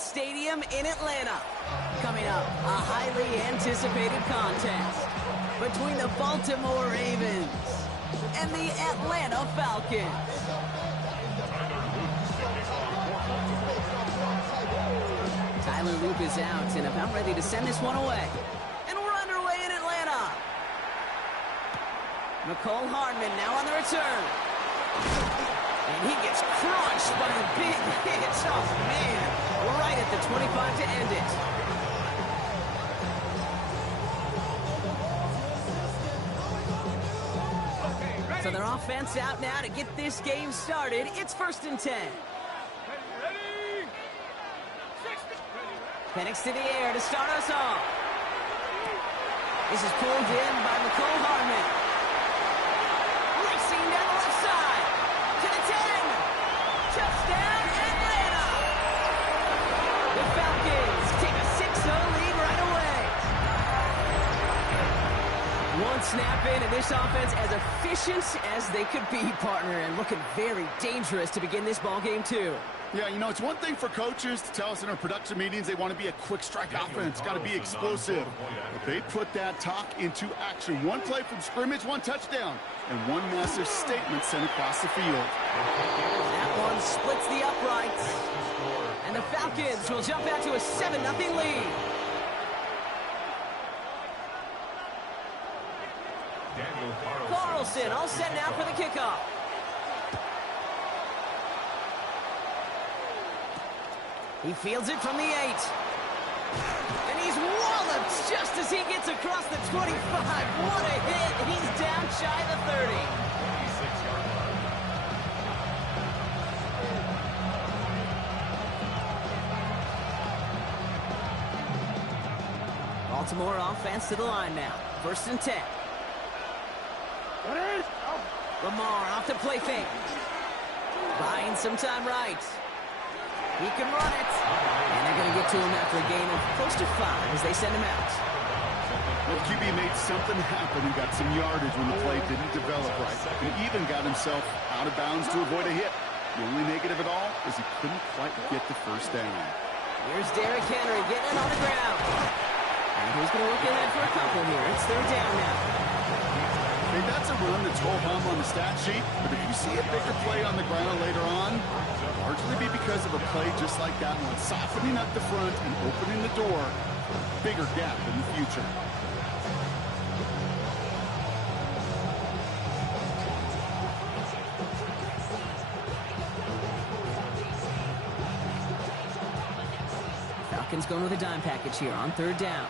Falcons Stadium in Atlanta. Coming up, a highly anticipated contest between the Baltimore Ravens and the Atlanta Falcons. Tyler Loop is out and about ready to send this one away. And we're underway in Atlanta. McCole Hardman now on the return. And he gets crushed by a big hit. Oh, man. Right at the 25 to end it. So their offense out now to get this game started. It's 1st and 10. Penix to the air to start us off. This is pulled in by McCole Hardman. Racing down the left side. To the 10. Touchdown, Atlanta. The Falcons take a 6-0 lead right away. One snap in, and this offense as efficient as they could be, partner, and looking very dangerous to begin this ball game too. Yeah, you know, it's one thing for coaches to tell us in our production meetings they want to be a quick strike offense, got to be explosive. But they put that talk into action. One play from scrimmage, one touchdown, and one massive statement sent across the field. That one splits the uprights. And the Falcons will jump out to a 7-0 lead. Carlson all set now for the kickoff. He fields it from the 8. And he's walloped just as he gets across the 25. What a hit. He's down shy of the 30. Baltimore offense to the line now. 1st and 10. Lamar off the play fake. Buying some time right. He can run it. And they're going to get to him after a gain of close to 5 as they send him out. Well, QB made something happen. He got some yardage when the play didn't develop right. He even got himself out of bounds to avoid a hit. The only negative at all is he couldn't quite get the first down. Here's Derrick Henry getting it on the ground. And he's going to look ahead for a couple here. It's 3rd down now. Hey, that's a run that's ho-hum on the stat sheet, but if you see a bigger play on the ground later on, it'll largely be because of a play just like that one, softening up the front and opening the door for a bigger gap in the future. Falcons going with a dime package here on 3rd down.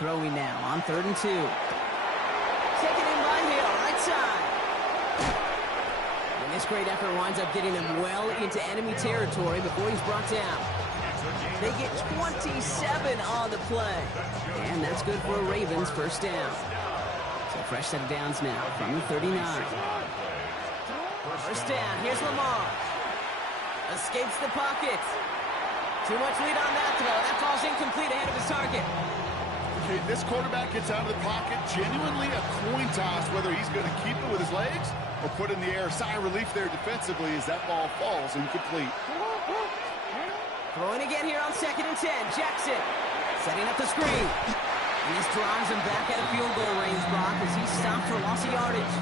Throwing now on 3rd and 2. Taken in by Hill, right side. And this great effort winds up getting them well into enemy territory before he's brought down. They get 27 on the play. And that's good for a Ravens 1st down. So fresh set of downs now from the 39. 1st down, here's Lamar. Escapes the pocket. Too much lead on that throw. That ball's incomplete ahead of his target. Okay, this quarterback gets out of the pocket, genuinely a coin toss whether he's going to keep it with his legs or put in the air. Sigh of relief there defensively as that ball falls incomplete. Throwing again here on 2nd and 10. Jackson setting up the screen. And this drives him back at a field goal range, Brock, as he stopped for loss of yardage.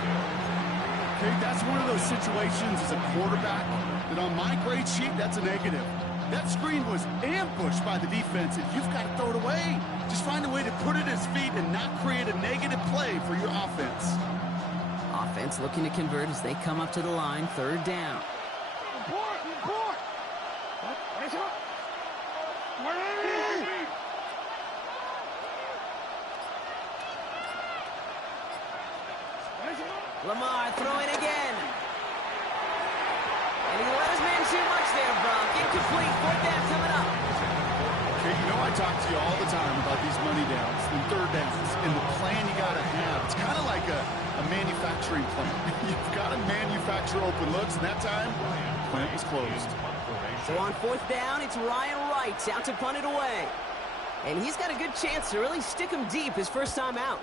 Okay, that's one of those situations as a quarterback that on my grade sheet, that's a negative. That screen was ambushed by the defense, and you've got to throw it away. Just find a way to put it at his feet and not create a negative play for your offense. Offense looking to convert as they come up to the line, 3rd down. Lamar throwing again. And he let his man too much there, Brock. Incomplete. 4th down coming up. Okay, you know I talk to you all the time about these money downs and 3rd downs and the plan you got to have. It's kind of like a manufacturing plant. You've got to manufacture open looks, and that time, the plant was closed. So on 4th down, it's Ryan Wright out to punt it away. And he's got a good chance to really stick him deep his first time out.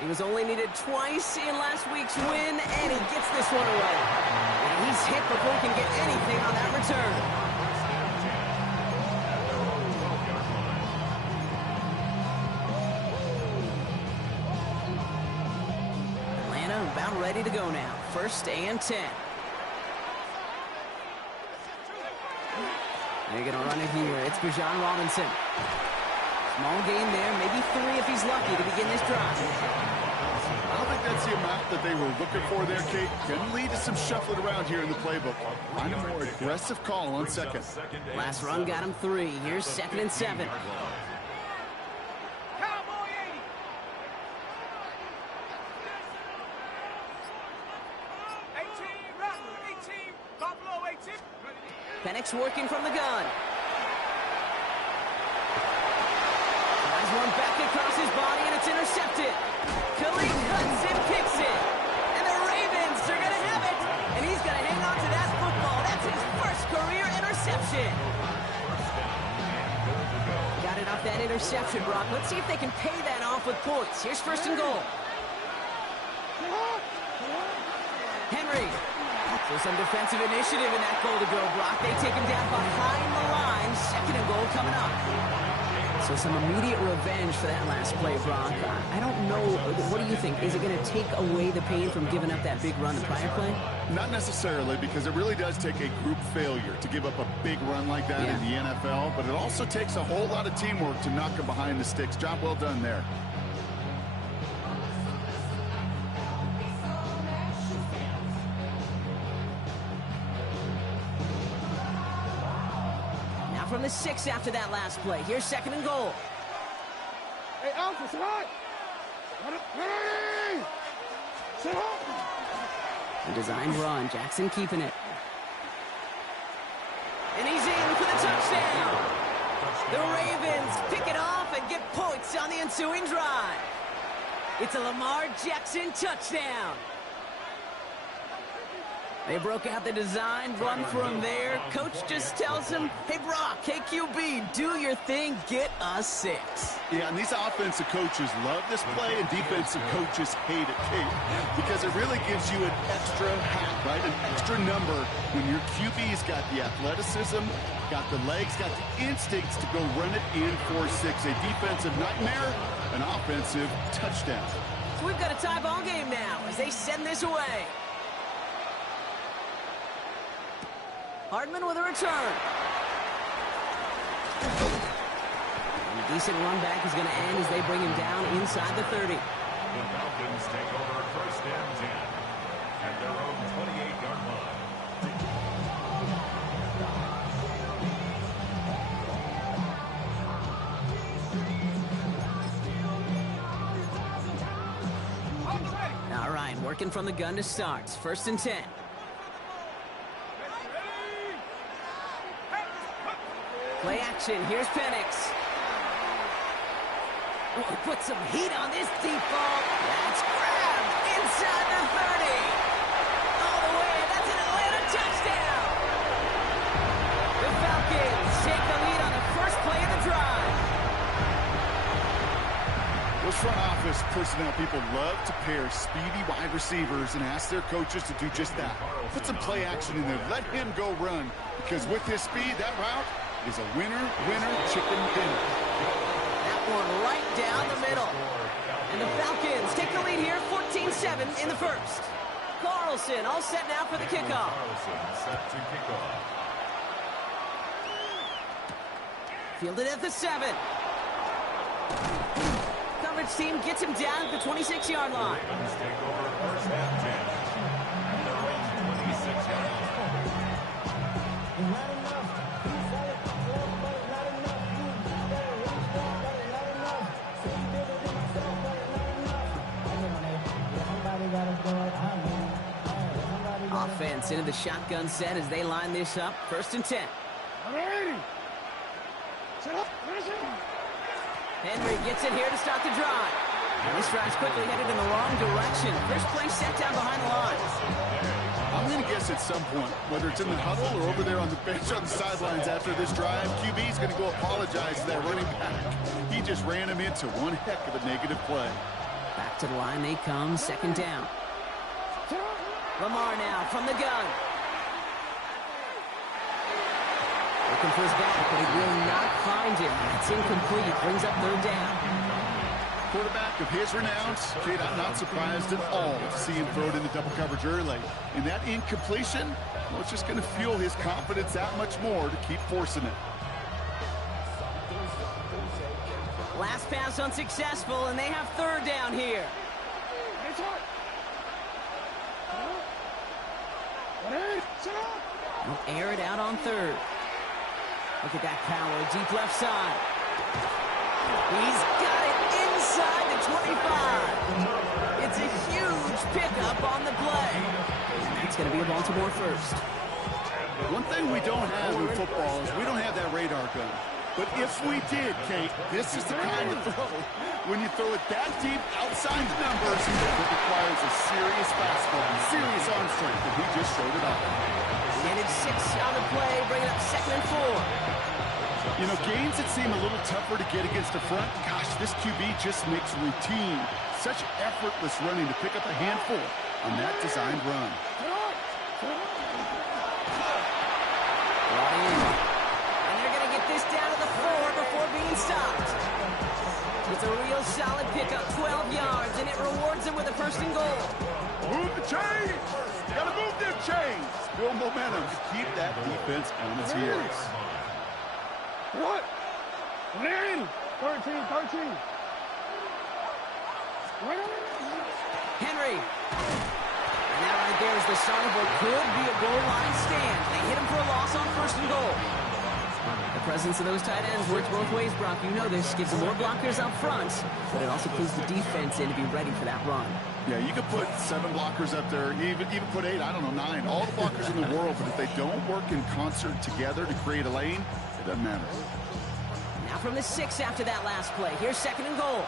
He was only needed twice in last week's win, and he gets this one away. And he's hit before he can get anything on that return. Atlanta about ready to go now. 1st and 10. They're going to run it here. It's Bijan Robinson. Small gain there, maybe 3 if he's lucky to begin this drive. I don't think that's the amount that they were looking for there, Kate. Can lead to some shuffling around here in the playbook. Find a more aggressive call on 2nd. Last run got him 3. Here's 2nd and 7. Penix working from the gun. Tries one back across his body, and it's intercepted. Khalid cuts and kicks it. And the Ravens are going to have it. And he's going to hang on to that football. That's his first career interception. Got it off that interception, Brock. Let's see if they can pay that off with points. Here's 1st and goal. Henry. So some defensive initiative in that goal to go, Brock. They take him down behind the line. 2nd and goal coming up. So some immediate revenge for that last play, Brock. I don't know. What do you think? Is it going to take away the pain from giving up that big run the prior play? Not necessarily, because it really does take a group failure to give up a big run like that in the NFL. But it also takes a whole lot of teamwork to knock him behind the sticks. Job well done there. From the 6 after that last play. Here's 2nd and goal. Hey, Alpha, sit up! Sit up! A designed run. Jackson keeping it. And he's in for the touchdown. The Ravens pick it off and get points on the ensuing drive. It's a Lamar Jackson touchdown. They broke out the design run for him there. Coach just tells him, hey, Brock, hey, QB, do your thing, get us 6. Yeah, and these offensive coaches love this play, and defensive coaches hate it, Kate, because it really gives you an extra hat, right, an extra number when your QB's got the athleticism, got the legs, got the instincts to go run it in for 6. A defensive nightmare, an offensive touchdown. So we've got a tie ball game now as they send this away. Hardman with a return. And a decent run back is going to end as they bring him down inside the 30. The Falcons take over 1st and 10 at their own 28-yard line. All right, working from the gun to start. 1st and 10. Play action. Here's Penix. Oh, put some heat on this deep ball. That's grabbed inside the 30. All the way. That's an Atlanta touchdown. The Falcons take the lead on the first play of the drive. Those front office personnel people love to pair speedy wide receivers and ask their coaches to do just that. Put some play action in there. Let him go run, because with his speed, that route is a winner, chicken dinner. That one right down the middle. And the Falcons take the lead here, 14-7 in the first. Carlson all set now for the kickoff. Fielded at the 7. Coverage team gets him down at the 26-yard line. Offense into the shotgun set as they line this up. 1st and 10. Henry gets it here to start the drive. And this drive's quickly headed in the wrong direction. First play set down behind the line. I I'm going to guess at some point, whether it's in the huddle or over there on the bench on the sidelines after this drive, QB's going to go apologize to that running back. He just ran him into one heck of a negative play. Back to the line they come, second down. Lamar now from the gun. Looking for his back, but he will not find him. It's incomplete. Brings up third down. Quarterback of his renounce, Kate, I'm not surprised at all to see him throw it into double coverage early. And that incompletion, well, it's just going to fuel his confidence that much more to keep forcing it. Last pass unsuccessful, and they have third down here. They'll air it out on third. Look at that power, deep left side. He's got it inside the 25. It's a huge pickup on the play. And that's going to be a Baltimore first. One thing we don't have in football is we don't have that radar gun. But if we did, Kate, this is the kind of throw. When you throw it that deep outside the numbers, it requires a serious fastball, serious arm strength, and he just showed it off. And it's 6 on the play, bringing up 2nd and 4. You know, games that seem a little tougher to get against the front, gosh, this QB just makes routine. Such effortless running to pick up a handful on that designed run. Brought in. And they're going to get this down to the 4 before being stopped. It's a real solid pickup, 12 yards, and it rewards them with a 1st and goal. Move the chains! Gotta move them chains! Build momentum to keep that defense on its heels. What? Lane! 13. Henry. And that right there is the start of what could be a goal line stand. They hit him for a loss on 1st and goal. The presence of those tight ends works both ways, Brock. You know this. Gives them more blockers up front, but it also clues the defense in to be ready for that run. Yeah, you could put 7 blockers up there, even put 8, I don't know, 9. All the blockers in the world, but if they don't work in concert together to create a lane, it doesn't matter. Now from the 6 after that last play. Here's 2nd and goal.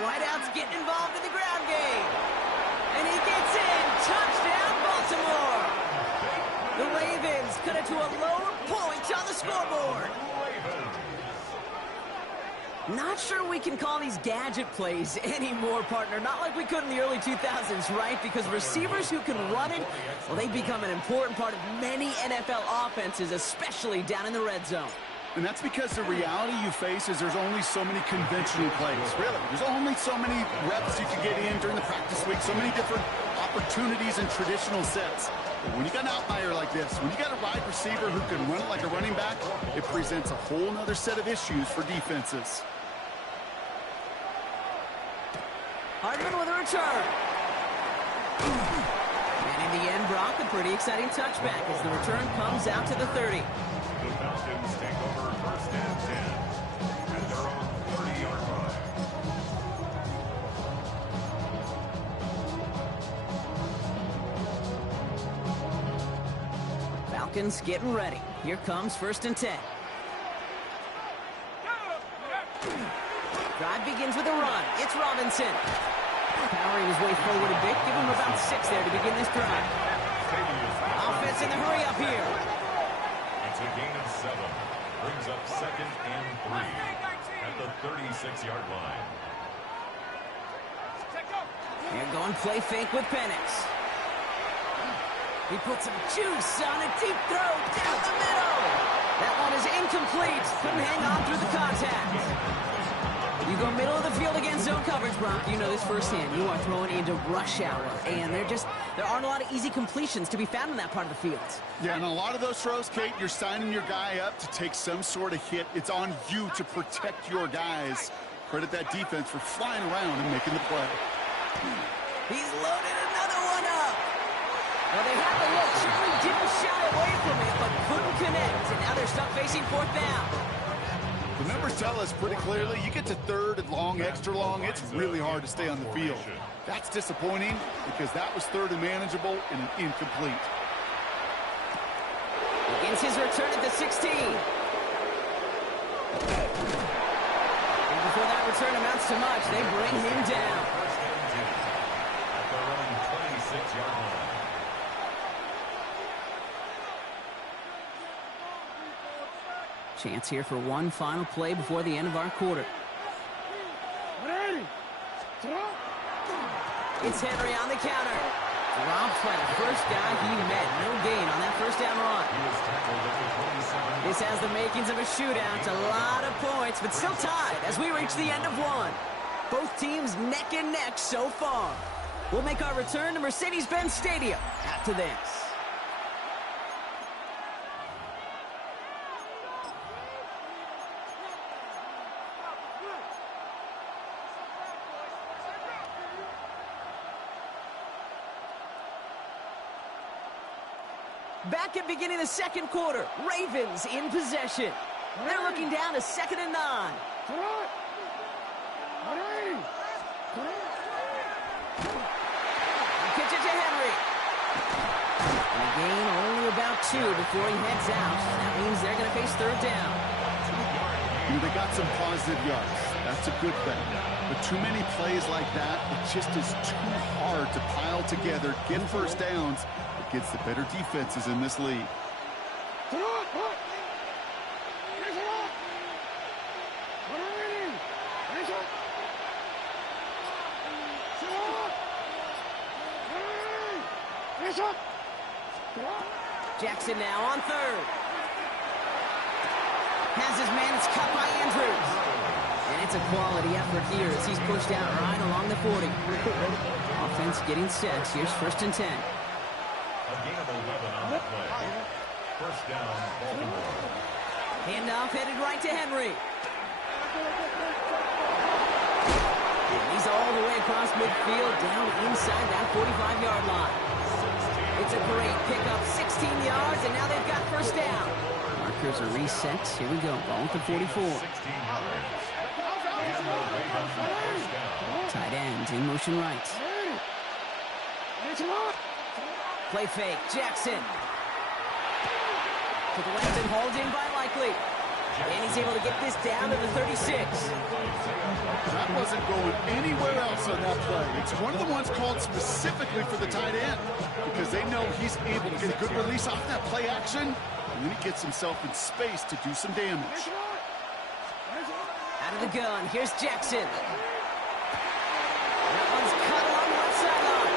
Whiteout's getting involved in the ground game. And he gets in. Touchdown, Baltimore. The Ravens cut it to a lower point on the scoreboard. Not sure we can call these gadget plays anymore, partner. Not like we could in the early 2000s, right? Because receivers who can run it, well, they become an important part of many NFL offenses, especially down in the red zone. And that's because the reality you face is there's only so many conventional plays. Really, there's only so many reps you can get in during the practice week, so many different opportunities and traditional sets. But when you got an outlier like this, when you got a wide receiver who can run it like a running back, it presents a whole other set of issues for defenses. Hardman with a return. And in the end, Brock, a pretty exciting touchback as the return comes out to the 30. The Falcons take over 1st and 10 at their own 30-yard line. Falcons getting ready. Here comes 1st and 10. Drive begins with a run. It's Robinson. Powering his way forward a bit. Give him about 6 there to begin this drive. Offense in the hurry up here. It's a gain of 7. Brings up 2nd and 3 at the 36-yard line. They're going play fake with Penix. He puts some juice on a deep throw down the middle. That one is incomplete. Couldn't hang on through the contact. You go middle of the field against zone coverage, Brock. You know this firsthand. You are throwing into rush hour, and there aren't a lot of easy completions to be found in that part of the field. Yeah, and a lot of those throws, Kate, you're signing your guy up to take some sort of hit. It's on you to protect your guys. Credit that defense for flying around and making the play. He's loaded another one up. Well, they had the look. Certainly didn't shy away from it, but couldn't connect. And now they're stuck facing 4th down. The numbers tell us pretty clearly, you get to 3rd and long, extra long, it's really hard to stay on the field. That's disappointing because that was 3rd and manageable and an incomplete. Begins his return at the 16. And before that return amounts to much, they bring him down. Chance here for one final play before the end of our quarter. It's Henry on the counter. Dropped by the first guy he met. No gain on that first down run. This has the makings of a shootout. A lot of points, but still tied as we reach the end of one. Both teams neck and neck so far. We'll make our return to Mercedes-Benz Stadium after this. Back at beginning of the second quarter, Ravens in possession. They're looking down to 2nd and 9. Pitch it to Henry. And a gain only about 2 before he heads out. That means they're going to face 3rd down. They got some positive yards. That's a good thing. But too many plays like that, it just is too hard to pile together, get first downs against the better defenses in this league. Jackson now on 3rd. Has his man, it's cut by Andrews. And it's a quality effort here as he's pushed out right along the 40. Offense getting set. Here's 1st and 10. A gain of 11 on the play. First down, Baltimore. Handoff headed right to Henry. He's all the way across midfield, down inside that 45-yard line. It's a great pickup, 16 yards, and now they've got first down. Markers are reset. Here we go, ball at the 44. Tight end in motion right. Play fake, Jackson. To the left and hauled in by Likely. And he's able to get this down to the 36. That wasn't going anywhere else on that play. It's one of the ones called specifically for the tight end because they know he's able to get a good release off that play action, and then he gets himself in space to do some damage. Out of the gun, here's Jackson. That one's cut along the left sideline.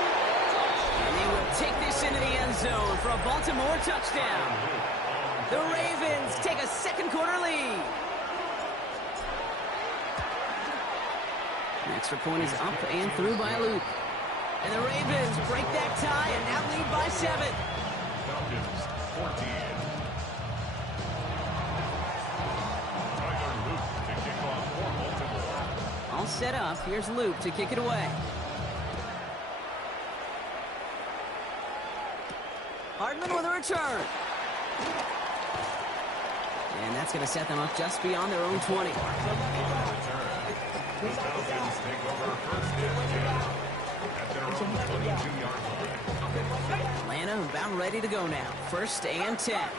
And they will take this into the end zone for a Baltimore touchdown. The Ravens take a second quarter lead. An extra point is up and through by Luke. And the Ravens break that tie and now lead by 7. Falcons 14. Tyler Luke to kick off for Baltimore. All set up. Here's Luke to kick it away. Hardman with a return. And that's going to set them up just beyond their own 20. The Falcons take over first and 10 at their own 22-yard line. Atlanta about ready to go now. 1st and 10.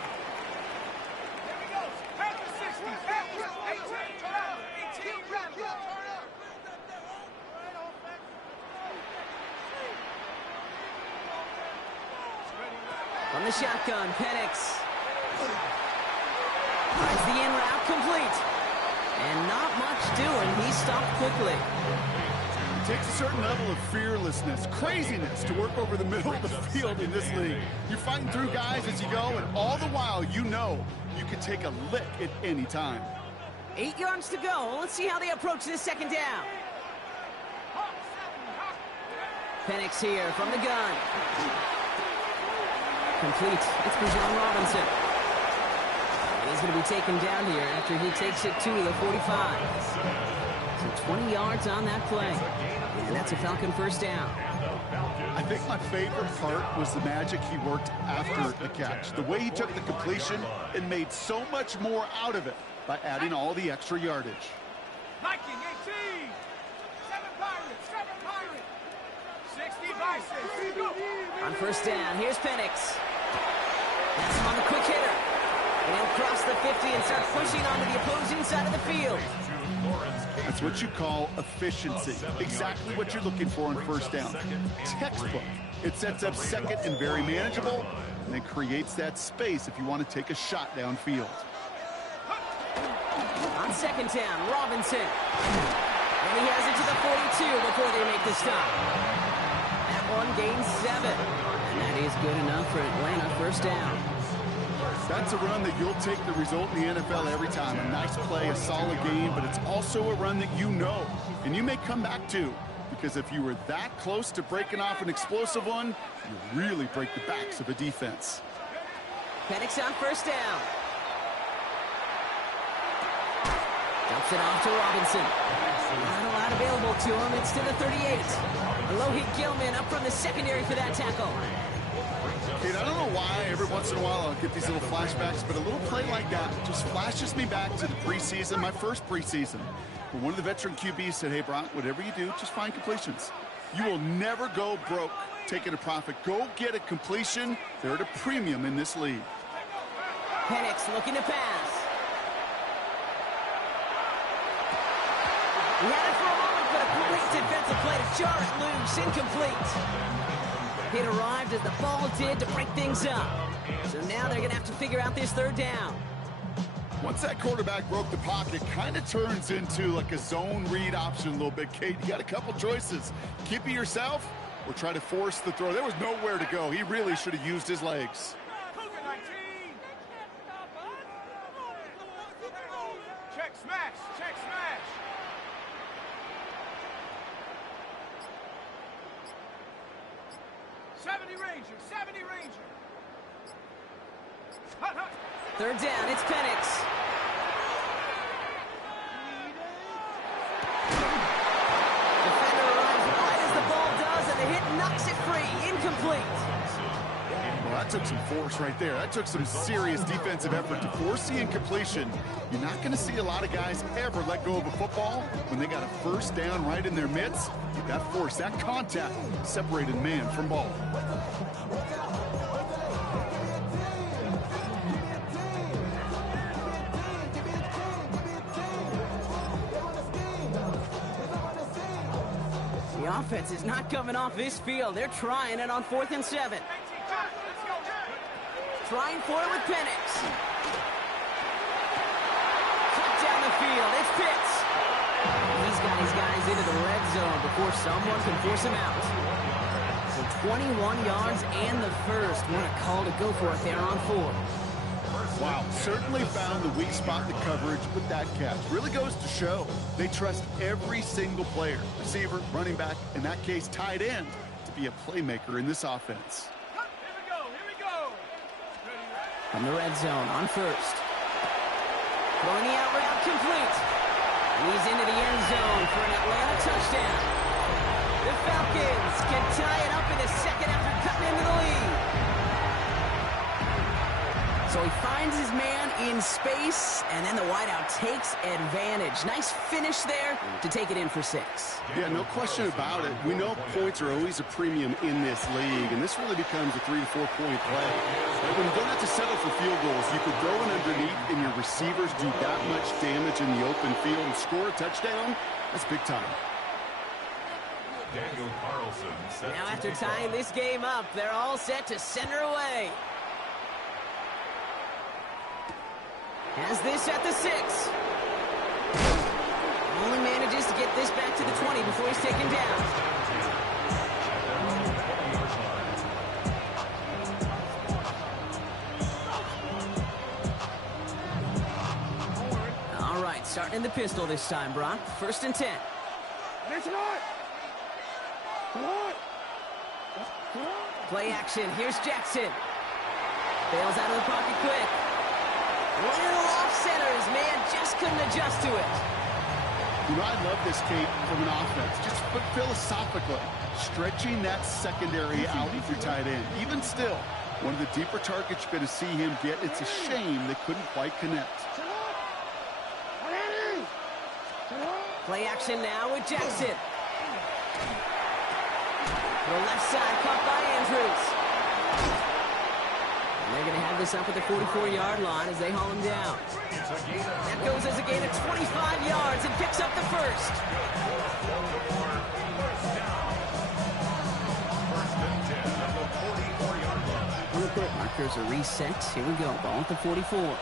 From the shotgun, Penix. Finds the in route complete. And not much doing. He stopped quickly. It takes a certain level of fearlessness, craziness to work over the middle of the field in this league. You're fighting through guys as you go, and all the while you know you can take a lick at any time. 8 yards to go. Let's see how they approach this second down. Penix here from the gun. Complete. It's for John Robinson. And he's going to be taken down here after he takes it to the 45. So 20 yards on that play. And that's a Falcon first down. I think my favorite part was the magic he worked after the catch. The way he took the completion and made so much more out of it by adding all the extra yardage. Viking 18. 7 Pirates. 60 Vikings. On first down, here's Penix. That's him on the quick hitter. And he'll cross the 50 and start pushing onto the opposing side of the field. That's what you call efficiency. Exactly what you're looking for on first down. Textbook. It sets up second and very manageable, and then creates that space if you want to take a shot downfield. On second down, Robinson. And he has it to the 42 before they make the stop. That one gains 7. And that is good enough for Atlanta. First down. That's a run that you'll take the result in the NFL every time. A nice play, a solid game, but it's also a run that you know, and you may come back to. Because if you were that close to breaking off an explosive one, you really break the backs of a defense. Penix on first down. Dumps it off to Robinson. Not a lot available to him. It's to the 38. Alohi Gilman up from the secondary for that tackle. Kate, I don't know why every once in a while I'll get these little flashbacks, but a little play like that just flashes me back to the preseason, my first preseason. When one of the veteran QBs said, hey, Brock, whatever you do, just find completions. You will never go broke taking a profit. Go get a completion. They're at a premium in this league. Penix looking to pass. He had it for a moment, but a great defensive play to jar it loose. Incomplete. It arrived as the ball did to break things up. So now they're going to have to figure out this third down. Once that quarterback broke the pocket, it kind of turns into like a zone read option a little bit. Kate, you got a couple choices. Keep it yourself or try to force the throw. There was nowhere to go. He really should have used his legs. Check smash, check smash. '70 Ranger. Hut, hut. Third down, it's Penix. Defender arrives right as the ball does, and the hit knocks it free. Incomplete. Well, that took some force right there. That took some serious defensive effort to force the incompletion. You're not going to see a lot of guys ever let go of a football when they got a first down right in their midst. That force, that contact separated man from ball. The offense is not coming off this field. They're trying it on 4th and 7. Trying for it with Penix. Cut down the field. It's Pitts. He's got his guys into the red zone before someone can force him out. So 21 yards and the first. What a call to go for it there on 4. Wow, certainly found the weak spot in the coverage with that catch. Really goes to show they trust every single player, receiver, running back, in that case tight end, to be a playmaker in this offense. Here we go. From the red zone on first. Throwing the out route complete. He's into the end zone for an Atlanta touchdown. The Falcons can tie it up in a second after cutting into the lead. So he finds his man in space, and then the wideout takes advantage. Nice finish there to take it in for 6. Yeah, no question about it. We know points are always a premium in this league, and this really becomes a 3 to 4 point play. But when you don't have to settle for field goals, you can throw it underneath, and your receivers do that much damage in the open field and score a touchdown. That's big time. Daniel Carlson set Now to after kick off. tying this game up, they're all set to send her away. Has this at the 6. Only manages to get this back to the 20 before he's taken down. All right, starting in the pistol this time, Brock. 1st and 10. Play action. Here's Jackson. Bails out of the pocket quick. Little off centers, man, just couldn't adjust to it. You know, I love this, Kate, from an offense. Just philosophically, stretching that secondary out with your tight end. Even still, one of the deeper targets you're going to see him get. It's a shame they couldn't quite connect. Play action now with Jackson. The left side caught by Andrews. And they're going to have this up at the 44-yard line as they haul him down. That goes as a gain of 25 yards and picks up the first. Markers are reset. Here we go. Ball at the 44.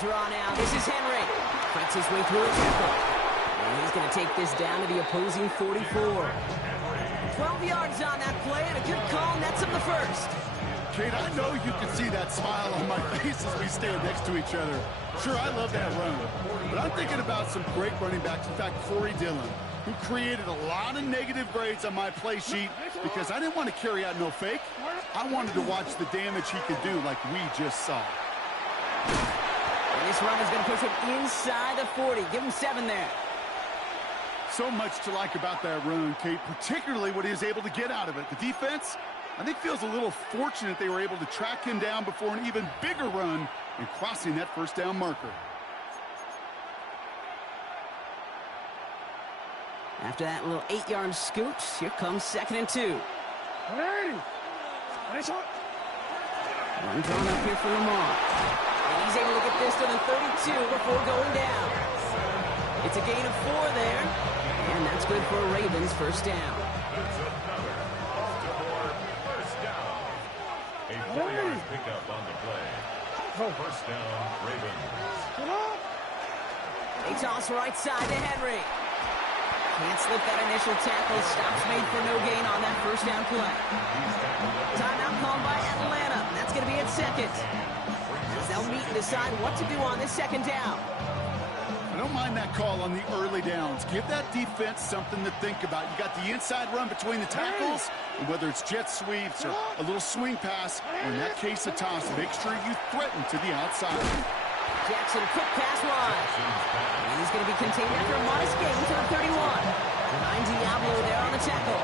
draw now. This is Henry. Fights his way through a tackle. And he's going to take this down to the opposing 44. 12 yards on that play, and a good call nets him the first. Kate, I know you can see that smile on my face as we stand next to each other. Sure, I love that run, but I'm thinking about some great running backs. In fact, Corey Dillon, who created a lot of negative grades on my play sheet because I didn't want to carry out no fake. I wanted to watch the damage he could do like we just saw. And this run is going to push him inside the 40. Give him 7 there. So much to like about that run, Kate, particularly what he was able to get out of it. The defense, I think, feels a little fortunate they were able to track him down before an even bigger run and crossing that first down marker. After that little 8-yard scoot, here comes 2nd and 2. Run drawn up here for Lamar. And he's able to get this to the 32 before going down. It's a gain of 4 there. And that's good for a Ravens first down. That's another first down. A 4-yard pickup on the play. First down, Ravens. They toss right side to Henry. Can't slip that initial tackle. Stops made for no gain on that first down play. Timeout called by Atlanta. That's going to be at 2nd. As they'll meet and decide what to do on this 2nd down. I don't mind that call on the early downs. Give that defense something to think about. You got the inside run between the tackles, and whether it's jet sweeps or a little swing pass, or in that case a toss, make sure you threaten to the outside. Jackson, quick pass wide. And he's going to be contained after a modest gain to the 31. Behind Diablo there on the tackle.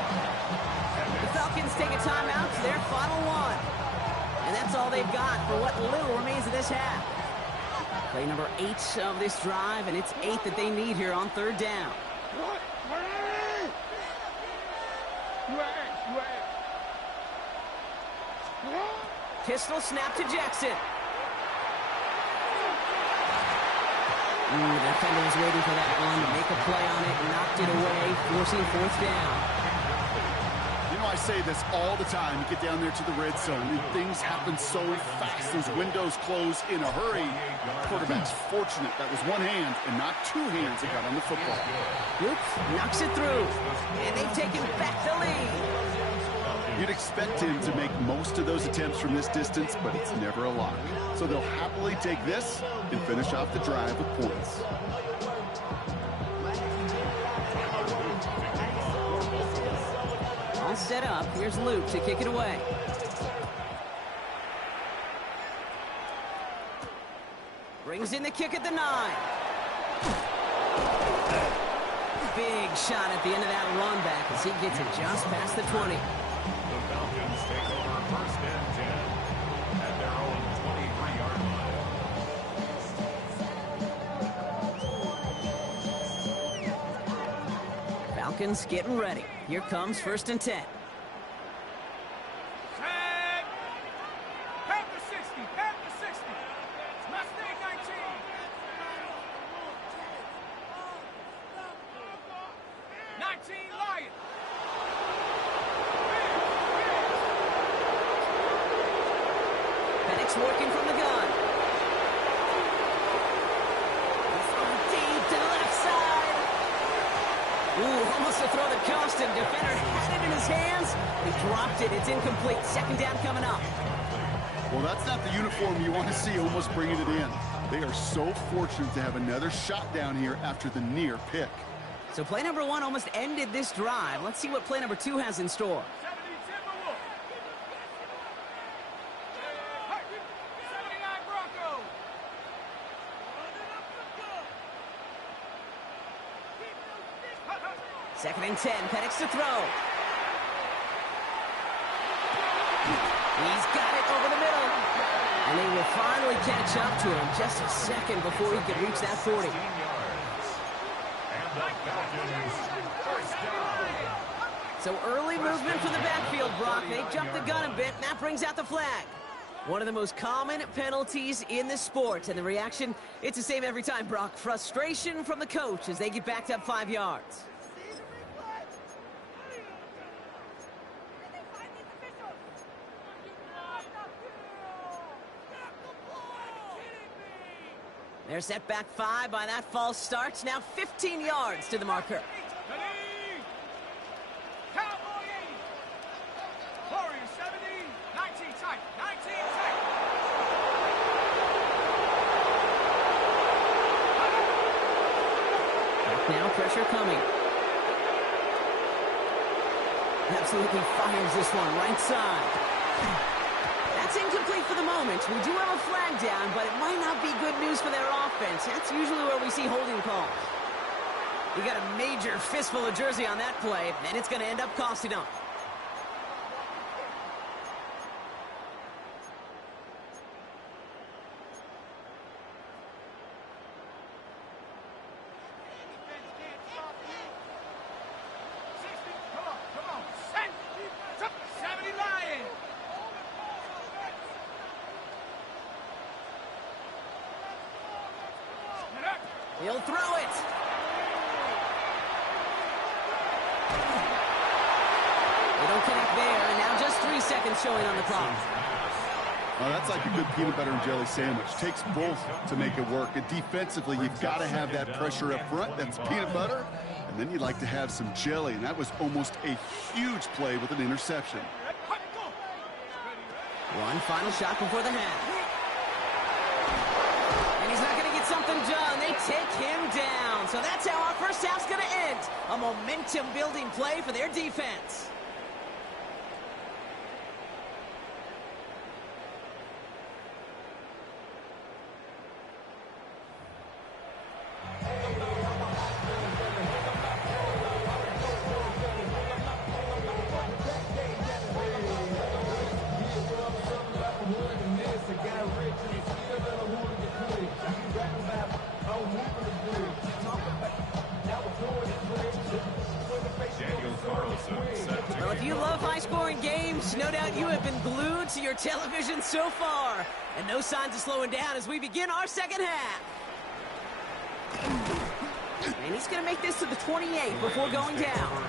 The Falcons take a timeout to their final one. And that's all they've got for what little remains of this half. Play number 8 of this drive, and it's 8 that they need here on 3rd down. Pistol snap to Jackson. The defender was waiting for that one to make a play on it, knocked it away, forcing 4th down. You know, I say this all the time. You get down there to the red zone, and things happen so fast. Those windows close in a hurry. Quarterback's fortunate that was one hand and not 2 hands that got on the football. Oops, knocks it through. And they've taken back the lead. You'd expect him to make most of those attempts from this distance, but it's never a lock. So they'll happily take this and finish off the drive with points. All set up. Here's Luke to kick it away. Brings in the kick at the 9. Big shot at the end of that run back as he gets it just past the 20. The Falcons take over 1st and 10 at their own 23-yard line. Falcons getting ready. Here comes 1st and 10. Set. Half the 60. Half the 60. Mustang 19. Lion. Penix working from the gun. He's going deep to the left side. Ooh, almost a throw that cost him. Defender had it in his hands. He dropped it. It's incomplete. 2nd down coming up. Well, that's not the uniform you want to see almost bringing it in. They are so fortunate to have another shot down here after the near pick. So play number 1 almost ended this drive. Let's see what play number 2 has in store. 70 Timberwolves. 79 Broncos. 2nd and 10. Penix to throw. He's got it over the middle. And they will finally catch up to him just a second before he could reach that 40. So early movement from the backfield, Brock. They jumped the gun a bit, and that brings out the flag. One of the most common penalties in the sport. And the reaction, it's the same every time, Brock. Frustration from the coach as they get backed up 5 yards. They're set back 5 by that false start. Now 15 yards to the marker. Ready? Cowboy 80. Warrior 70. 19 tight. 19 tight. Now pressure coming. Absolutely fires this one right side. That's incomplete for the moment. We do have a flag down, but it might not be good news for their offense. That's usually where we see holding calls. You got a major fistful of jersey on that play, and it's going to end up costing them. He'll throw it. They don't connect there, and now just 3 seconds showing on the clock. Oh, that's like a good peanut butter and jelly sandwich. Takes both to make it work. And defensively, you've got to have that pressure up front. That's peanut butter. And then you'd like to have some jelly. And that was almost a huge play with an interception. One final shot before the half. And he's not going to get something done. They take him down. So that's how our first half's going to end. A momentum-building play for their defense. Well, if you love high-scoring games, no doubt you have been glued to your television so far. And no signs of slowing down as we begin our second half. And he's going to make this to the 28 before going down.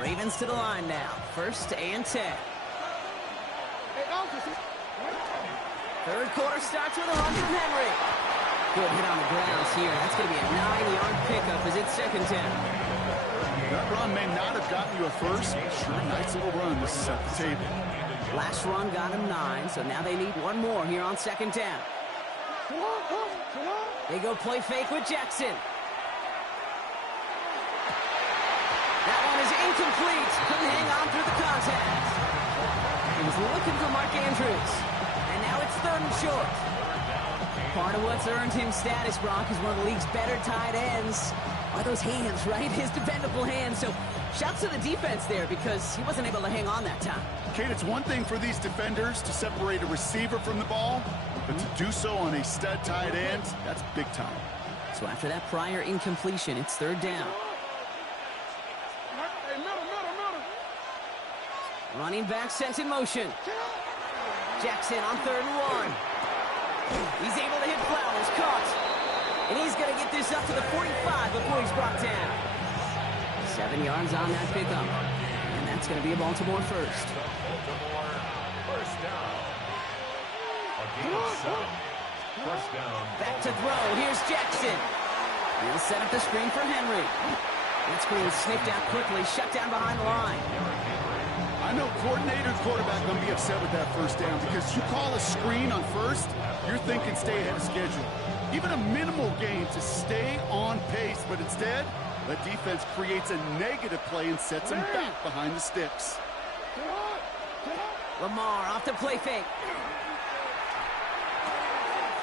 Ravens to the line now. 1st and 10. Third quarter starts with a run from Henry. Good hit on the grounds here. That's going to be a 9-yard pickup as it's 2nd down. That run may not have gotten you a first. Sure, nice little run to set the table. Last run got him 9, so now they need one more here on 2nd down. They go play fake with Jackson. That one is incomplete. Couldn't hang on through the contact. He was looking for Mark Andrews. And now it's 3rd and short. Part of what's earned him status, Brock, is one of the league's better tight ends. Are those hands, right? His dependable hands. So shouts to the defense there because he wasn't able to hang on that time. Kate, it's one thing for these defenders to separate a receiver from the ball, but to do so on a stud tight end, that's big time. So after that prior incompletion, it's 3rd down. Running back sent in motion. Jackson on 3rd and 1. He's able to hit Flowers, caught. And he's going to get this up to the 45 before he's brought down. 7 yards on that pickup. And that's going to be a Baltimore first. Baltimore first down. A gain of 7. First down. Back to throw. Here's Jackson. He'll set up the screen for Henry. That screen sniffed out quickly, shut down behind the line. I know coordinator quarterback going to be upset with that first down because you call a screen on first, you're thinking stay ahead of schedule. Even a minimal gain to stay on pace, but instead, the defense creates a negative play and sets him back behind the sticks. Lamar off the play fake.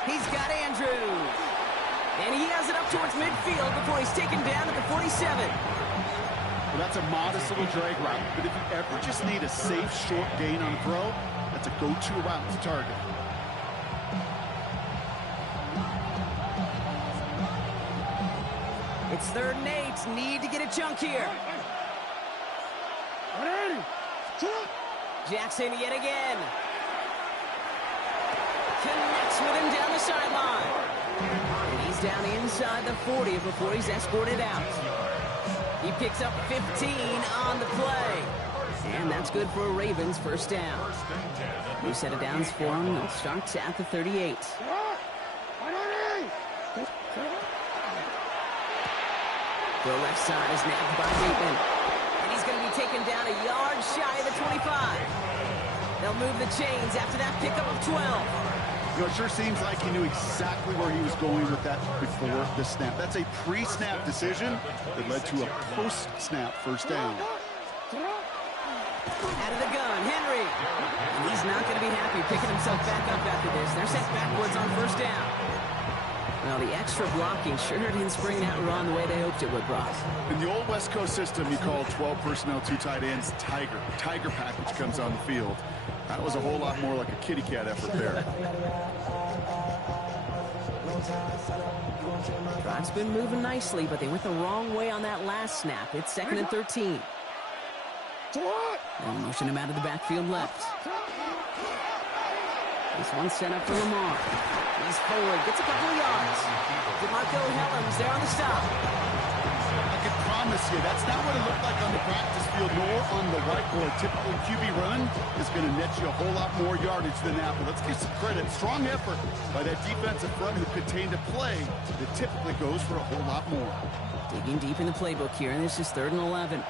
He's got Andrews. And he has it up towards midfield before he's taken down at the 47. Well, that's a modest little drag route, but if you ever just need a safe, short gain on a throw, that's a go-to route to target. It's 3rd and 8. Need to get a chunk here. Jackson yet again. Connects with him down the sideline. And he's down inside the 40 before he's escorted out. He picks up 15 on the play. And that's good for a Ravens first down. New set of downs for them. They'll start at the 38. The left side is nabbed by Bateman. And he's going to be taken down a yard shy of the 25. They'll move the chains after that pickup of 12. You know, it sure seems like he knew exactly where he was going with that before the snap. That's a pre-snap decision that led to a post-snap first down. Out of the gun, Henry. And he's not going to be happy picking himself back up after this. They're sent backwards on first down. Well, the extra blocking sure didn't spring that run the way they hoped it would, Brock. In the old West Coast system, you call 12 personnel, 2 tight ends, Tiger. Tiger package comes on the field. That was a whole lot more like a kitty cat effort there. Drive's been moving nicely, but they went the wrong way on that last snap. It's 2nd and 13. They'll motion him out of the backfield left. This one's set up for Lamar. He's forward, gets a couple of yards. DeMarco Helms there on the stop. I can promise you, that's not what it looked like on the practice field nor on the whiteboard. Typical QB run is going to net you a whole lot more yardage than that. But let's give some credit. Strong effort by that defensive front who contained a play that typically goes for a whole lot more. Digging deep in the playbook here, and this is 3rd and 11.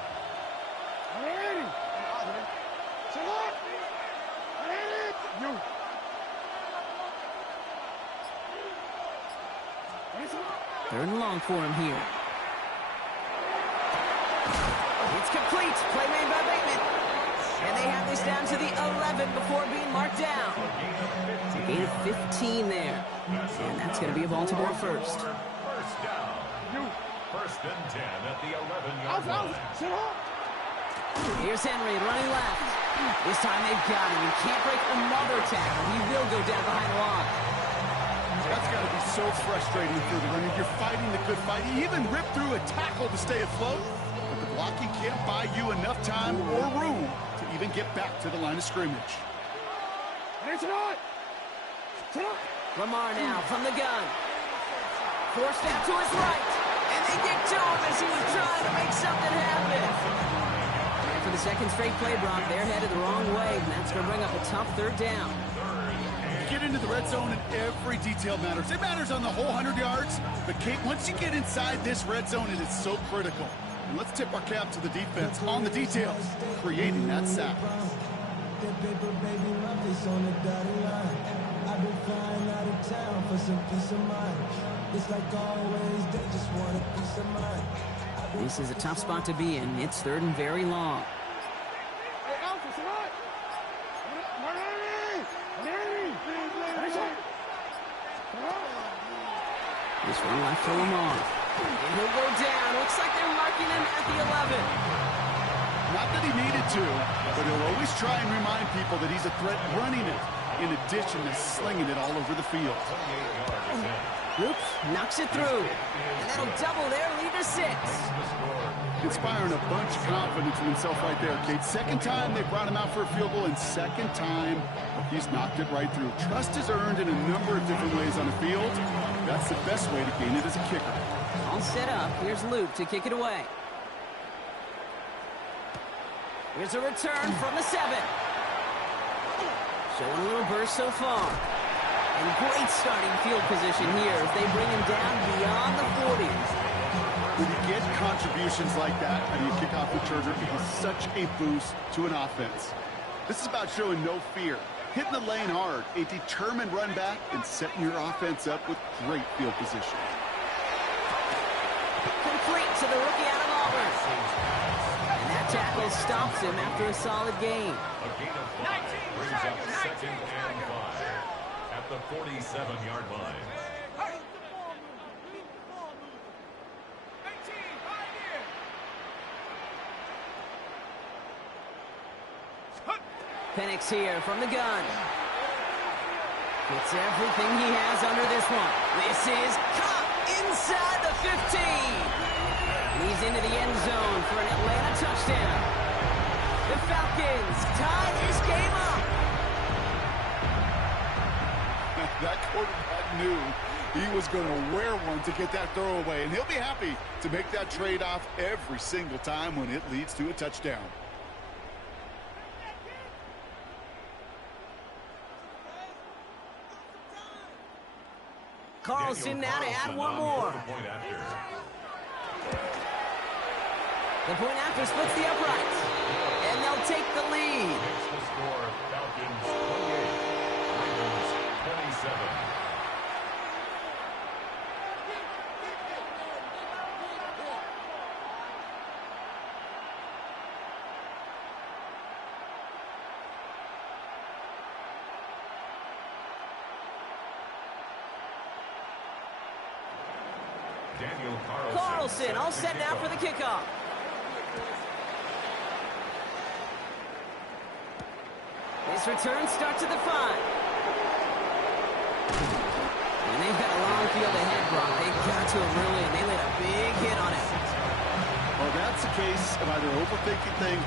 Third and long for him here. It's complete. Play made by Bateman. And they have this down to the 11 before being marked down. It's a gain of 15 there. And that's going to be a Baltimore first. First down. 1st and 10 at the 11-yard line. Here's Henry running left. This time they've got him. He can't break another tackle. He will go down behind the line. That's got to be so frustrating for the runner. You're fighting the good fight. You even rip through a tackle to stay afloat, but the blocking can't buy you enough time or room to even get back to the line of scrimmage. Lamar now from the gun. Forced out to his right. And they get to him as he was trying to make something happen. And for the second straight play, Brock, they're headed the wrong way, and that's going to bring up a tough 3rd down. Get into the red zone and every detail matters. It matters on the whole 100 yards. But, Kate, once you get inside this red zone, it is so critical. And let's tip our cap to the defense on the details, creating that sack. This is a tough spot to be in. It's 3rd and very long. This one left for Lamar. And he'll go down. Looks like they're marking him at the 11. Not that he needed to, but he'll always try and remind people that he's a threat running it, in addition to slinging it all over the field. Oops, knocks it through. And that'll double their lead to 6. Inspiring a bunch of confidence in himself right there, Kate. 2nd time they brought him out for a field goal, and 2nd time he's knocked it right through. Trust is earned in a number of different ways on the field. That's the best way to gain it as a kicker. All set up. Here's Luke to kick it away. Here's a return from the 7. Showing a little burst so far. And great starting field position here as they bring him down beyond the 40. When you get contributions like that out of your kickoff returner, it is such a boost to an offense. This is about showing no fear, hitting the lane hard, a determined run back, and setting your offense up with great field position. Complete to the rookie out of Auburn. And that tackle stops him after a solid gain. A gain of 5 brings up 2nd and 5 at the 47-yard line. Penix here from the gun. Gets everything he has under this one. This is caught inside the 15. He's into the end zone for an Atlanta touchdown. The Falcons tie this game up. That quarterback knew he was going to wear one to get that throw away, and he'll be happy to make that trade-off every single time when it leads to a touchdown. Carlson now to add one more. The point after splits the uprights. And they'll take the lead. Makes the score Falcons 28, Ravens 27. Carlson all set now for the kickoff. This return starts at the 5. And they've got a long field ahead, Brock. They got to him early, and they laid a big hit on it. Well, that's the case of either overthinking things.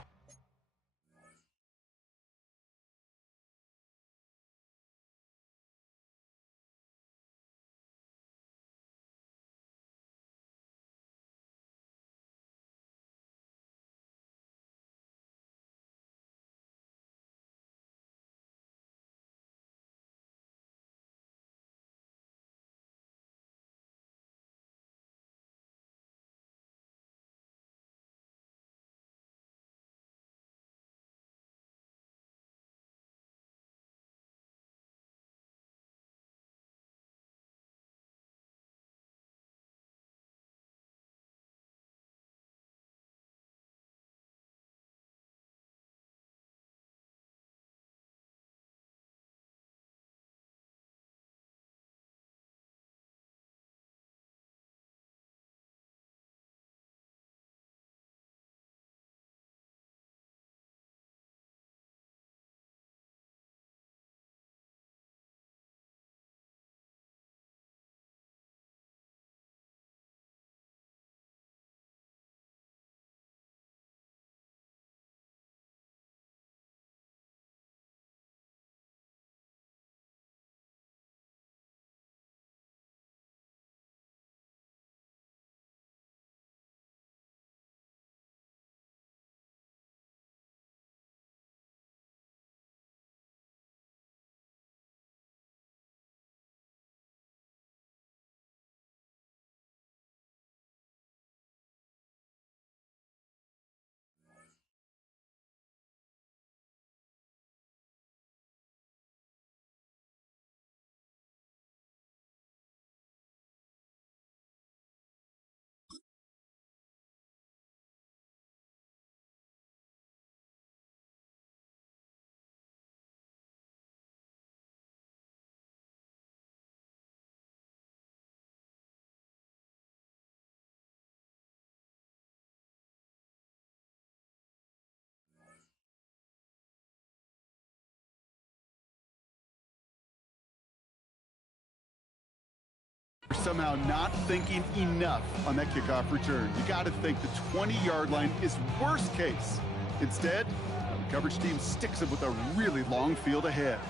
Somehow not thinking enough on that kickoff return. You got to think the 20-yard line is worst case. Instead, the coverage team sticks them with a really long field ahead.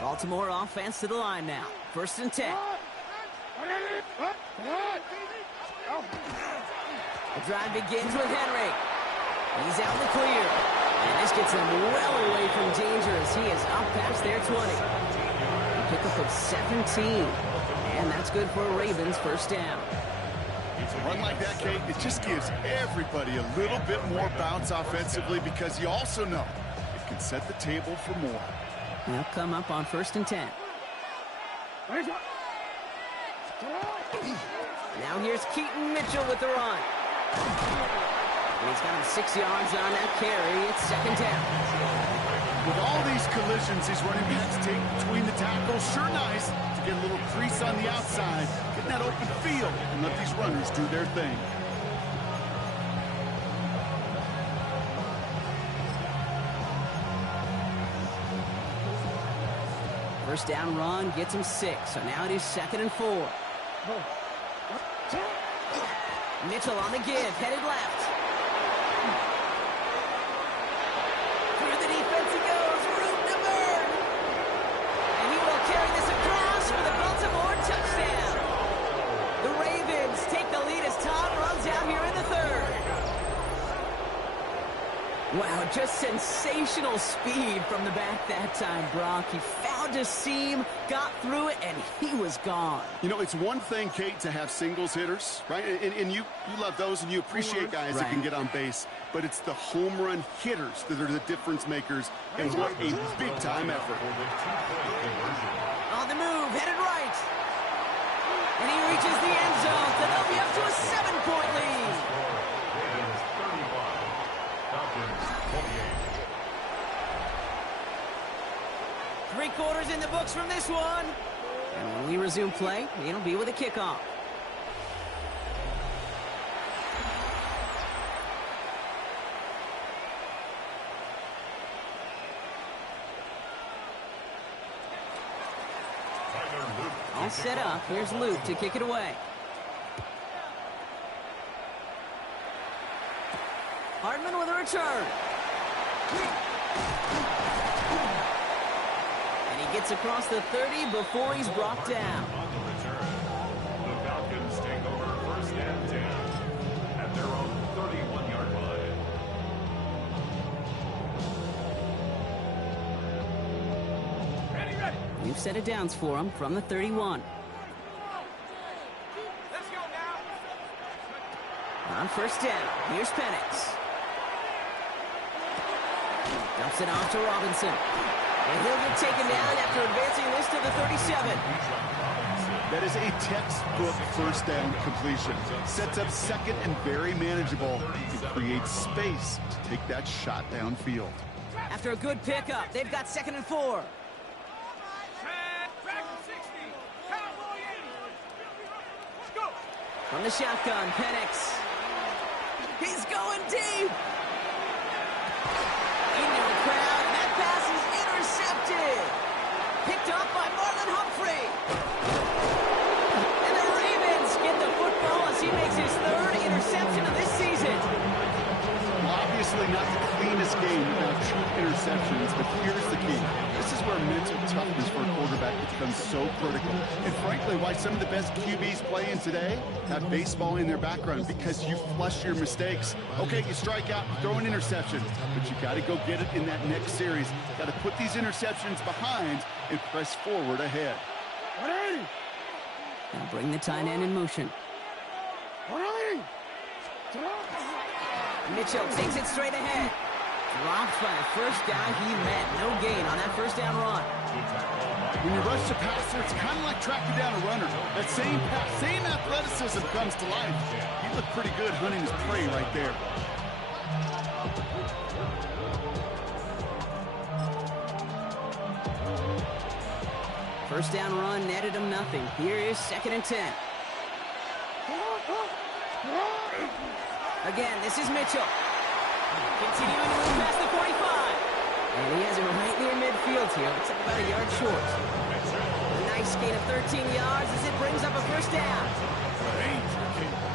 Baltimore offense to the line now. 1st and 10. The drive begins with Henry. He's out in the clear. And this gets them well away from danger as he is up past their 20. A pickup of 17. And that's good for a Ravens 1st down. A run like that, Kate, it just gives everybody a little bit more bounce offensively because you also know it can set the table for more. They'll come up on 1st and 10. Now here's Keaton Mitchell with the run. And he's got him 6 yards on that carry. It's 2nd down. With all these collisions these running backs take between the tackles, sure nice to get a little crease on the outside, get in that open field, and let these runners do their thing. First down run gets him 6, so now it is 2nd and 4. Mitchell on the give, headed left. Through the defense he goes, room to burn. And he will carry this across for the Baltimore touchdown. The Ravens take the lead as Todd runs out here in the 3rd. Wow, just sensational speed from the back that time, Brock. He found Allowed to seam, got through it, and he was gone. You know, it's one thing, Kate, to have singles hitters, right? And you love those, and you appreciate guys that can get on base. But it's the home run hitters that are the difference makers, and what a big-time effort. On the move, headed right. And he reaches the end zone, so they'll be up to a 7-point lead. Ravens 31, Falcons 28. 3 quarters in the books from this one. And when we resume play, it'll be with a kickoff. All set up. Here's Luke to kick it away. Hardman with a return. And he gets across the 30 before he's brought down. On the return, the Falcons take over first and 10 at their own 31-yard line. Ready. We've set it downs for him from the 31. Let's go now. On first down, here's Penix. Dumps it off to Robinson. And he'll get taken down after advancing this to the 37. That is a textbook first down completion. Sets up second and very manageable. It creates space to take that shot downfield. After a good pickup, they've got 2nd and 4. Track 60. Cowboy 80. Let's go. From the shotgun, Penix. He's going deep. Into the crowd, and that pass is intercepted. Picked up by Marlon Humphrey. And the Ravens get the football as he makes his 3rd interception of this season. Well, obviously not the cleanest game without 2 interceptions, but here's the key. This is where mental toughness for a quarterback becomes so critical. And frankly, why some of the best QBs playing today have baseball in their background, because you flush your mistakes. Okay, you strike out, you throw an interception, but you got to go get it in that next series. Got to put these interceptions behind and press forward ahead. Now bring the tight end in motion. Mitchell takes it straight ahead. Dropped by the first guy he met. No gain on that first down run. When you rush the passer, it's kind of like tracking down a runner. That same pass, same athleticism comes to life. He looked pretty good hunting his prey right there. First down run netted him nothing. Here is 2nd and 10. Again, this is Mitchell. Continuing to move past the 45. And he has it right near midfield here. Looks like about a yard short. A nice gain of 13 yards as it brings up a first down.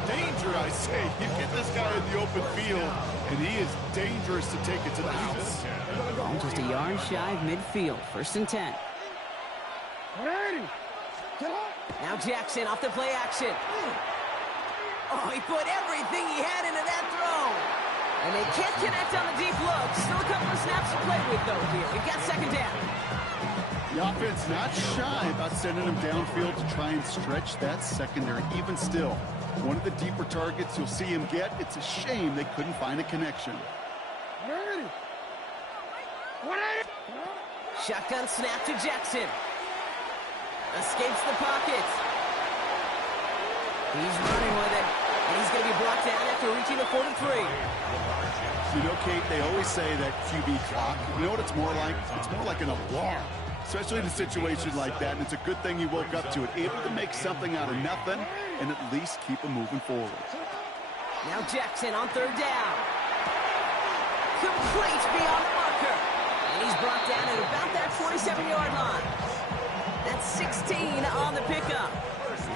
Danger, I say. You get this guy in the open field, and he is dangerous to take it to the house. Ball just a yard shy of midfield. 1st and 10. Now Jackson off the play action. Oh, he put everything he had into that throw. And they can't connect on the deep look. Still a couple of snaps to play with, though, here. We've got 2nd down. The offense not shy about sending him downfield to try and stretch that secondary. Even still, one of the deeper targets you'll see him get. It's a shame they couldn't find a connection. Shotgun snap to Jackson. Escapes the pocket. He's running with it. And he's going to be brought down after reaching the 43. You know, Kate, they always say that QB clock, you know what it's more like? It's more like an alarm, especially in a situation like that. And it's a good thing you woke up to it, able to make something out of nothing and at least keep them moving forward. Now Jackson on 3rd down. Complete beyond the marker. And he's brought down at about that 47-yard line. That's 16 on the pickup.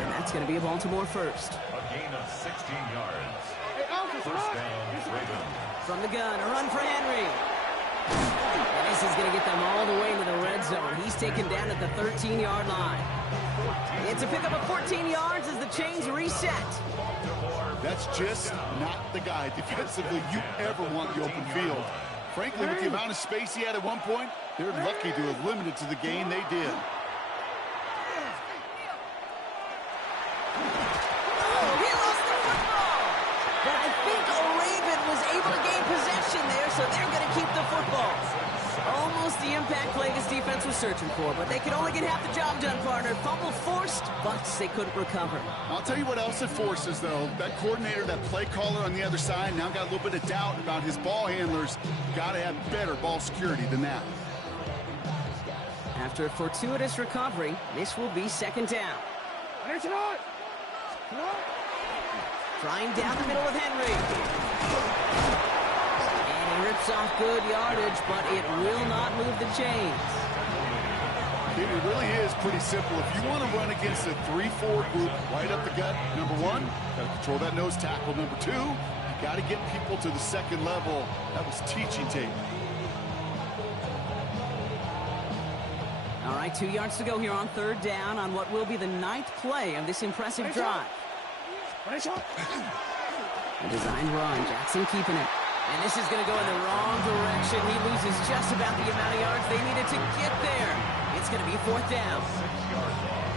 And that's going to be a Baltimore first. A gain of 16 yards. First down, Ravens. From the gun, a run for Henry. And this is going to get them all the way into the red zone. He's taken down at the 13-yard line. It's a pickup of 14 yards as the chains reset. That's just not the guy defensively you ever want the open field. Frankly, with the amount of space he had at one point, they're lucky to have limited to the gain they did. Oh, he lost the football. But I think Raven was able to gain possession there, so they're going to keep the football. Almost the impact play this defense was searching for, but they could only get half the job done, partner. Fumble forced, but they couldn't recover. I'll tell you what else it forces, though. That coordinator, that play caller on the other side, now got a little bit of doubt about his ball handlers. Got to have better ball security than that. After a fortuitous recovery, this will be second down. Trying down the middle with Henry. And he rips off good yardage, but it will not move the chains. It really is pretty simple. If you want to run against a 3-4 group right up the gut, number one, got to control that nose tackle. Number two, you got to get people to the second level. That was teaching tape. All right, 2 yards to go here on third down on what will be the 9th play of this impressive drive. A designed run, Jackson keeping it. And this is going to go in the wrong direction. He loses just about the amount of yards they needed to get there. It's going to be fourth down.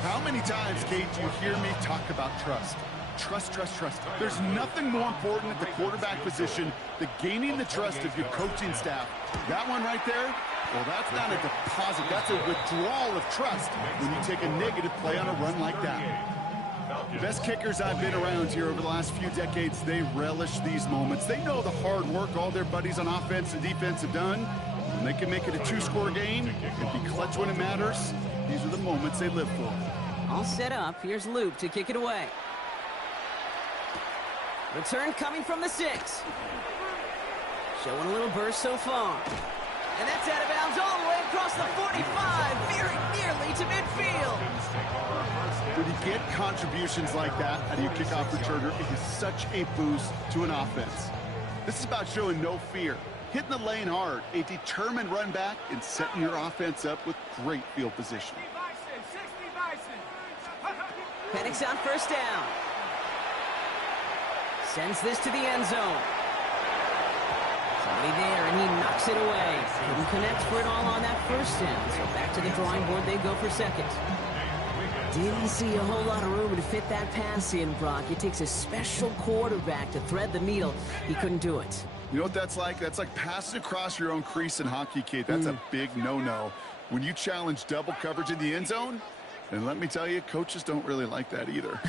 How many times, Kate, do you hear me talk about trust? Trust, trust, trust. There's nothing more important at the quarterback position than gaining the trust of your coaching staff. That one right there, well, that's not a deposit. That's a withdrawal of trust when you take a negative play on a run like that. The best kickers I've been around here over the last few decades, they relish these moments. They know the hard work all their buddies on offense and defense have done. When they can make it a 2-score game and be clutch when it matters, these are the moments they live for. All set up. Here's Luke to kick it away. Return coming from the 6. Showing a little burst so far. And that's out of bounds all the way across the 45, very nearly to midfield. When you get contributions like that out of your kickoff returner, it is such a boost to an offense. This is about showing no fear, hitting the lane hard, a determined run back, and setting your offense up with great field position. Penix on first down. Sends this to the end zone. Somebody there, and he knocks it away. Couldn't connect for it all on that first down, so back to the drawing board they go for second. Didn't see a whole lot of room to fit that pass in, Brock. It takes a special quarterback to thread the needle. He couldn't do it. You know what that's like? That's like passing across your own crease in hockey, kid. That's a big no-no. When you challenge double coverage in the end zone, and let me tell you, coaches don't really like that either.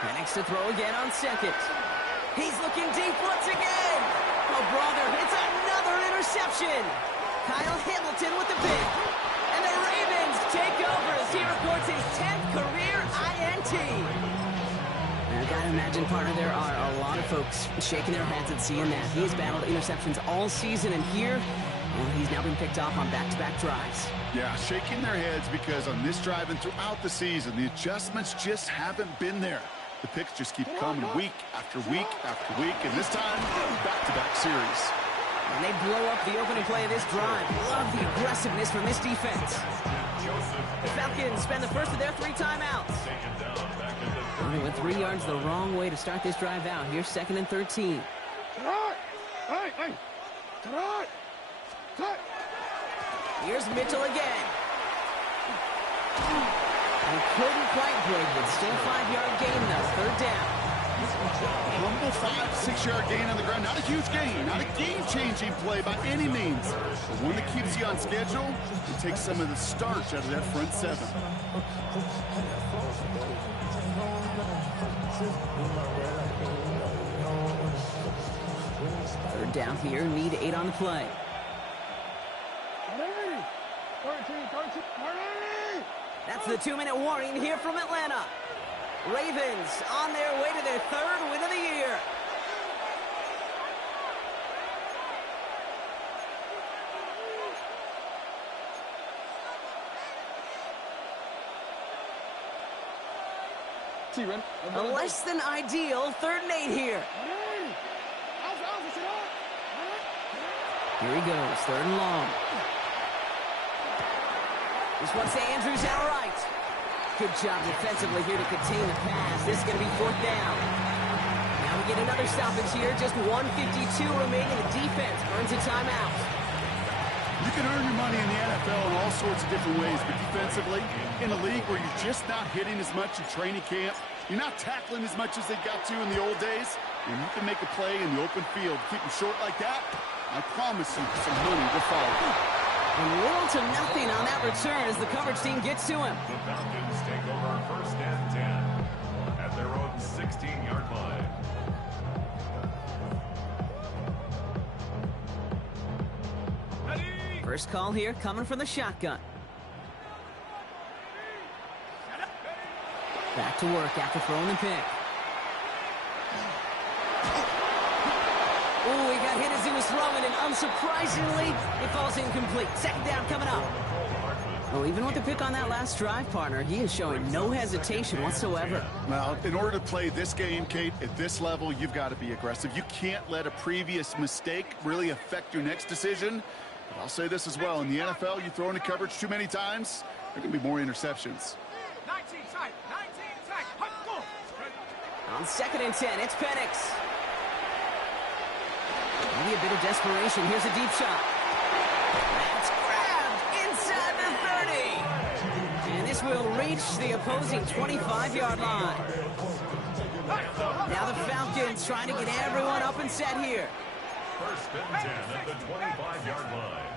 Penix to throw again on second. He's looking deep once again. Oh, brother, it's another interception. Kyle Hamilton with the pick. And the Ravens take over as he records his 10th career INT. I've got to imagine, partner, there are a lot of folks shaking their heads at seeing that. He has battled interceptions all season, and here, well, he's now been picked off on back-to-back drives. Yeah, shaking their heads because on this drive and throughout the season, the adjustments just haven't been there. The picks just keep coming week after week after week, and this time, back-to-back series. And they blow up the opening play of this drive. Love the aggressiveness from this defense. The Falcons spend the first of their 3 timeouts. They went 3 yards the wrong way to start this drive out. Here's second and 13. Here's Mitchell again. He couldn't quite break it. Still 5-yard gain, though. Third down. Humble 5-6-yard gain on the ground. Not a huge gain. Not a game-changing play by any means. But one that keeps you on schedule and takes some of the starch out of that front 7. Third down here. Need 8 on the play. That's the 2-minute warning here from Atlanta. Ravens on their way to their 3rd win of the year. A less than ideal 3rd and 8 here. Here he goes, 3rd and long. This one's to Andrews out right. Good job defensively here to contain the pass. This is going to be 4th down. Now we get another stoppage here. Just 1:52 remaining. The defense earns a timeout. You can earn your money in the NFL in all sorts of different ways, but defensively, in a league where you're just not hitting as much in training camp, you're not tackling as much as they got to in the old days, and you can make a play in the open field. Keep them short like that, I promise you some money will follow. And little to nothing on that return as the coverage team gets to him. The Falcons take over 1st and 10 at their own 16-yard line. First call here coming from the shotgun. Back to work after throwing the pick. Oh, he got hit as he was throwing, and unsurprisingly, it falls incomplete. 2nd down coming up. Oh, even with the pick on that last drive, partner, he is showing no hesitation whatsoever. Well, in order to play this game, Kate, at this level, you've got to be aggressive. You can't let a previous mistake really affect your next decision. But I'll say this as well. In the NFL, you throw into coverage too many times, there can be more interceptions. 19 tight, 19 tight. Hut, go. On 2nd and 10, it's Penix. Maybe a bit of desperation. Here's a deep shot. That's grabbed inside the 30. And this will reach the opposing 25-yard line. Now the Falcons trying to get everyone up and set here. 1st and 10 at the 25-yard line.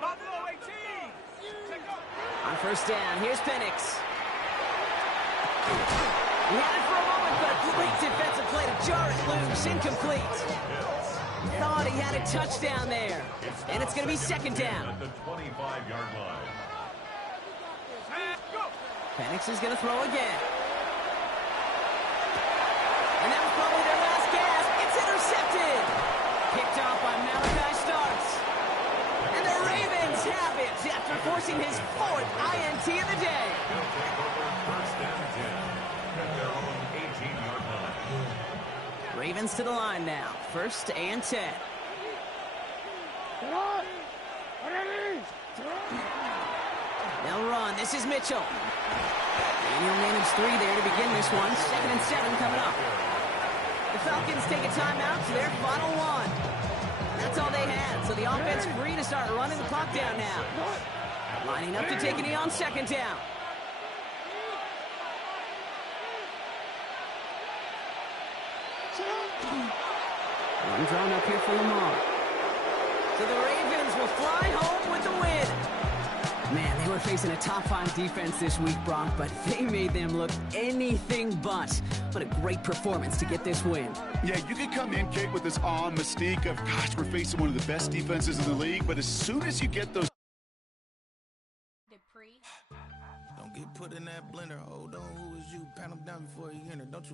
Buffalo 18. On 1st down, here's Penix. He had it for a moment, but a great defensive play to jar it loose. Incomplete. Thought he had a touchdown there. And it's going to be 2nd down. At the 25-yard line. Penix is going to throw again. And that was probably their last gasp. It's intercepted. Picked off by Malachi Starks. And the Ravens have it after forcing his 4th INT of the day. They'll take over 1st and 10 at their own 18-yard line. Ravens to the line now. 1st and 10. They'll run. This is Mitchell. And he'll manage 3 there to begin this one. 2nd and 7 coming up. The Falcons take a timeout to their final one. That's all they had, so the offense free to start running the clock down now. Lining up to take a knee on 2nd down. One drawn up here for Lamar. So the Ravens will fly home with the win. Man, they were facing a top 5 defense this week, Brock, but they made them look anything but. What a great performance to get this win. Yeah, you can come in, Kate, with this awe and mystique of, gosh, we're facing one of the best defenses in the league, but as soon as you get those... Don't get put in that blender. Hold on, who is you? Pat him down before you enter. Don't you